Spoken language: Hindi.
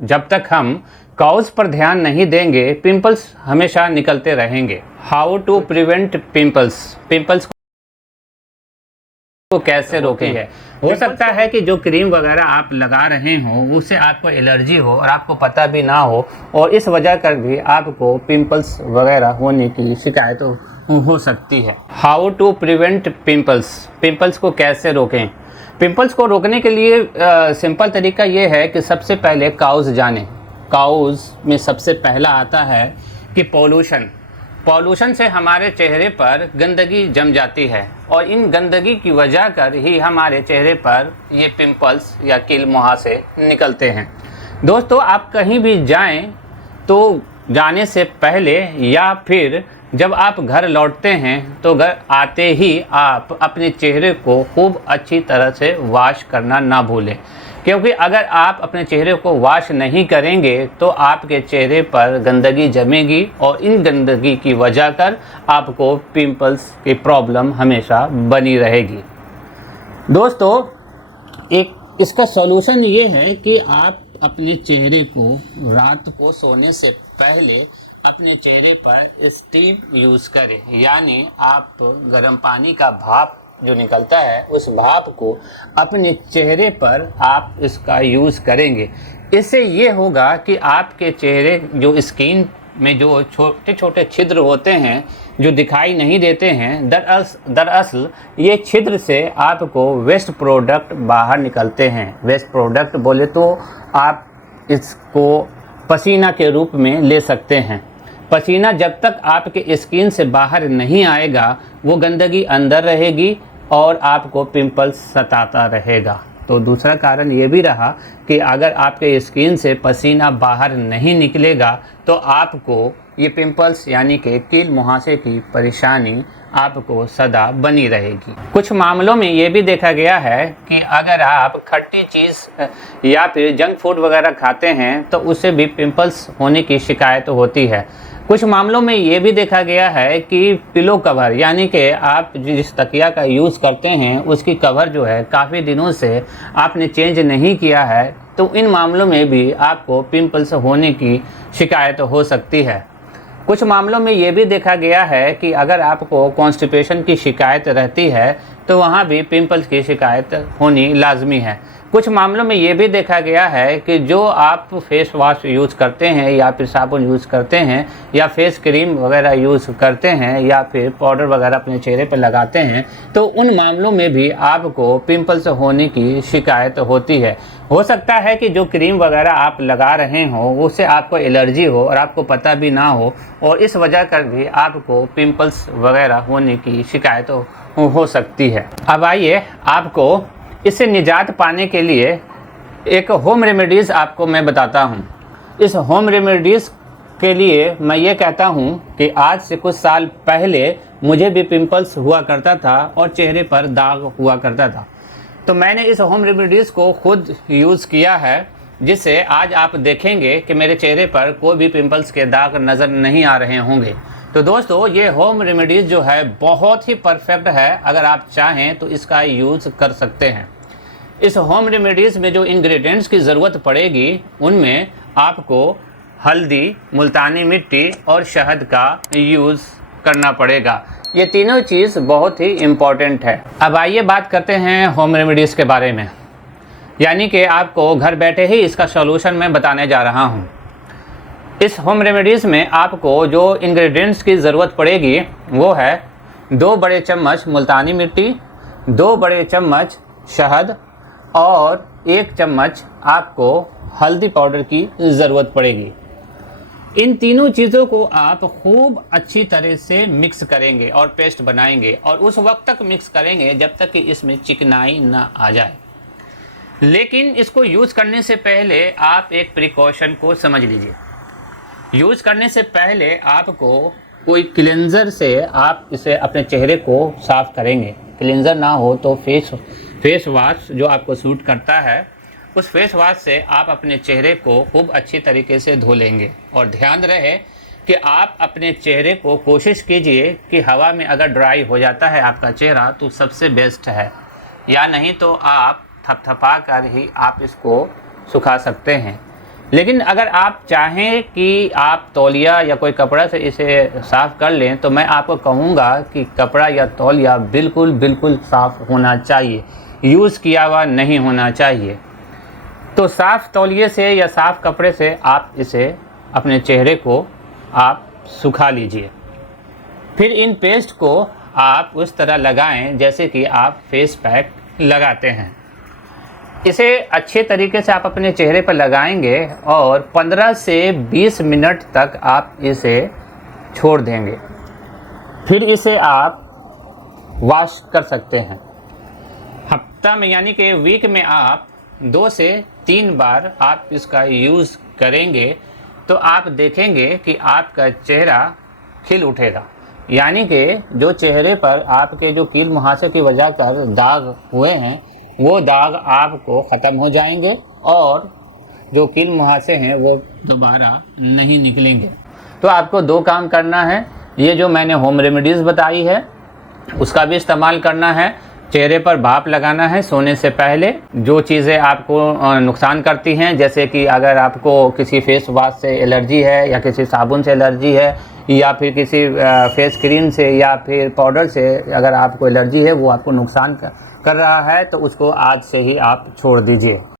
जब तक हम काउज पर ध्यान नहीं देंगे पिंपल्स हमेशा निकलते रहेंगे। हाउ टू प्रिवेंट पिंपल्स को कैसे रोकें है। हो सकता है कि जो क्रीम वगैरह आप लगा रहे हो उससे आपको एलर्जी हो और आपको पता भी ना हो, और इस वजह कर भी आपको पिंपल्स वगैरह होने की शिकायत हो सकती है। हाउ टू प्रिवेंट पिंपल्स को कैसे रोकें। पिंपल्स को रोकने के लिए सिंपल तरीका ये है कि सबसे पहले काउज जानें। काउज में सबसे पहला आता है कि पॉल्यूशन से हमारे चेहरे पर गंदगी जम जाती है और इन गंदगी की वजह कर ही हमारे चेहरे पर ये पिंपल्स या कील मुहासे निकलते हैं। दोस्तों, आप कहीं भी जाएं तो जाने से पहले या फिर जब आप घर लौटते हैं तो घर आते ही आप अपने चेहरे को खूब अच्छी तरह से वॉश करना ना भूलें, क्योंकि अगर आप अपने चेहरे को वॉश नहीं करेंगे तो आपके चेहरे पर गंदगी जमेगी और इन गंदगी की वजह कर आपको पिंपल्स की प्रॉब्लम हमेशा बनी रहेगी। दोस्तों, एक इसका सॉल्यूशन ये है कि आप अपने चेहरे को रात को सोने से पहले अपने चेहरे पर स्टीम यूज़ करें, यानी आप गर्म पानी का भाप जो निकलता है उस भाप को अपने चेहरे पर आप इसका यूज़ करेंगे। इससे ये होगा कि आपके चेहरे जो स्किन में जो छोटे छोटे छिद्र होते हैं जो दिखाई नहीं देते हैं, दरअसल ये छिद्र से आपको वेस्ट प्रोडक्ट बाहर निकलते हैं। वेस्ट प्रोडक्ट बोले तो आप इसको पसीना के रूप में ले सकते हैं। पसीना जब तक आपके स्किन से बाहर नहीं आएगा वो गंदगी अंदर रहेगी और आपको पिंपल्स सताता रहेगा। तो दूसरा कारण ये भी रहा कि अगर आपके स्किन से पसीना बाहर नहीं निकलेगा तो आपको ये पिंपल्स यानी कि कील मुहासे की परेशानी आपको सदा बनी रहेगी। कुछ मामलों में ये भी देखा गया है कि अगर आप खट्टी चीज़ या फिर जंक फूड वगैरह खाते हैं तो उससे भी पिंपल्स होने की शिकायत होती है। कुछ मामलों में ये भी देखा गया है कि पिलो कवर यानी कि आप जिस तकिया का यूज़ करते हैं उसकी कवर जो है काफ़ी दिनों से आपने चेंज नहीं किया है, तो इन मामलों में भी आपको पिंपल्स होने की शिकायत हो सकती है। कुछ मामलों में ये भी देखा गया है कि अगर आपको कॉन्स्टिपेशन की शिकायत रहती है तो वहाँ भी पिंपल्स की शिकायत होनी लाजमी है। कुछ मामलों में ये भी देखा गया है कि जो आप फेस वॉश यूज़ करते हैं या फिर साबुन यूज़ करते हैं या फेस क्रीम वगैरह यूज़ करते हैं या फिर पाउडर वगैरह अपने चेहरे पर लगाते हैं तो उन मामलों में भी आपको पिंपल्स होने की शिकायत होती है। हो सकता है कि जो क्रीम वगैरह आप लगा रहे हो उससे आपको एलर्जी हो और आपको पता भी ना हो, और इस वजह कर भी आपको पिंपल्स वगैरह होने की शिकायत हो सकती है। अब आइए आपको इससे निजात पाने के लिए एक होम रेमेडीज़ आपको मैं बताता हूँ। इस होम रेमेडीज़ के लिए मैं ये कहता हूँ कि आज से कुछ साल पहले मुझे भी पिंपल्स हुआ करता था और चेहरे पर दाग हुआ करता था, तो मैंने इस होम रेमेडीज़ को खुद यूज़ किया है, जिससे आज आप देखेंगे कि मेरे चेहरे पर कोई भी पिंपल्स के दाग नज़र नहीं आ रहे होंगे। तो दोस्तों, ये होम रेमेडीज़ जो है बहुत ही परफेक्ट है, अगर आप चाहें तो इसका यूज़ कर सकते हैं। इस होम रेमेडीज़ में जो इंग्रेडिएंट्स की ज़रूरत पड़ेगी उनमें आपको हल्दी, मुल्तानी मिट्टी और शहद का यूज़ करना पड़ेगा। ये तीनों चीज़ बहुत ही इम्पॉर्टेंट है। अब आइए बात करते हैं होम रेमेडीज़ के बारे में, यानी कि आपको घर बैठे ही इसका सॉल्यूशन मैं बताने जा रहा हूँ। इस होम रेमेडीज़ में आपको जो इंग्रेडिएंट्स की ज़रूरत पड़ेगी वो है 2 बड़े चम्मच मुल्तानी मिट्टी, 2 बड़े चम्मच शहद और 1 चम्मच आपको हल्दी पाउडर की ज़रूरत पड़ेगी। इन तीनों चीज़ों को आप खूब अच्छी तरह से मिक्स करेंगे और पेस्ट बनाएंगे, और उस वक्त तक मिक्स करेंगे जब तक कि इसमें चिकनाई ना आ जाए। लेकिन इसको यूज़ करने से पहले आप एक प्रिकॉशन को समझ लीजिए। यूज़ करने से पहले आपको कोई क्लेंज़र से आप इसे अपने चेहरे को साफ़ करेंगे। क्लेंज़र ना हो तो फेस वॉश जो आपको सूट करता है उस फेस वॉश से आप अपने चेहरे को खूब अच्छी तरीके से धो लेंगे। और ध्यान रहे कि आप अपने चेहरे को कोशिश कीजिए कि हवा में अगर ड्राई हो जाता है आपका चेहरा तो सबसे बेस्ट है, या नहीं तो आप थपथपा कर ही आप इसको सुखा सकते हैं। लेकिन अगर आप चाहें कि आप तौलिया या कोई कपड़ा से इसे साफ़ कर लें तो मैं आपको कहूँगा कि कपड़ा या तौलिया बिल्कुल साफ़ होना चाहिए, यूज़ किया हुआ नहीं होना चाहिए। तो साफ़ तौलिए से या साफ़ कपड़े से आप इसे अपने चेहरे को आप सुखा लीजिए। फिर इन पेस्ट को आप उस तरह लगाएं जैसे कि आप फेस पैक लगाते हैं। इसे अच्छे तरीके से आप अपने चेहरे पर लगाएंगे और 15 से 20 मिनट तक आप इसे छोड़ देंगे। फिर इसे आप वॉश कर सकते हैं। हफ्ता में यानी कि वीक में आप 2 से 3 बार आप इसका यूज़ करेंगे तो आप देखेंगे कि आपका चेहरा खिल उठेगा। यानी कि जो चेहरे पर आपके जो कील मुहासे की वजह कर दाग हुए हैं वो दाग आपको ख़त्म हो जाएंगे और जो कील मुहासे हैं वो दोबारा नहीं निकलेंगे। तो आपको 2 काम करना है। ये जो मैंने होम रेमेडीज़ बताई है उसका भी इस्तेमाल करना है। चेहरे पर भाप लगाना है सोने से पहले। जो चीज़ें आपको नुकसान करती हैं जैसे कि अगर आपको किसी फेस वाश से एलर्जी है या किसी साबुन से एलर्जी है या फिर किसी फेस क्रीम से या फिर पाउडर से अगर आपको एलर्जी है वो आपको नुकसान कर रहा है तो उसको आज से ही आप छोड़ दीजिए।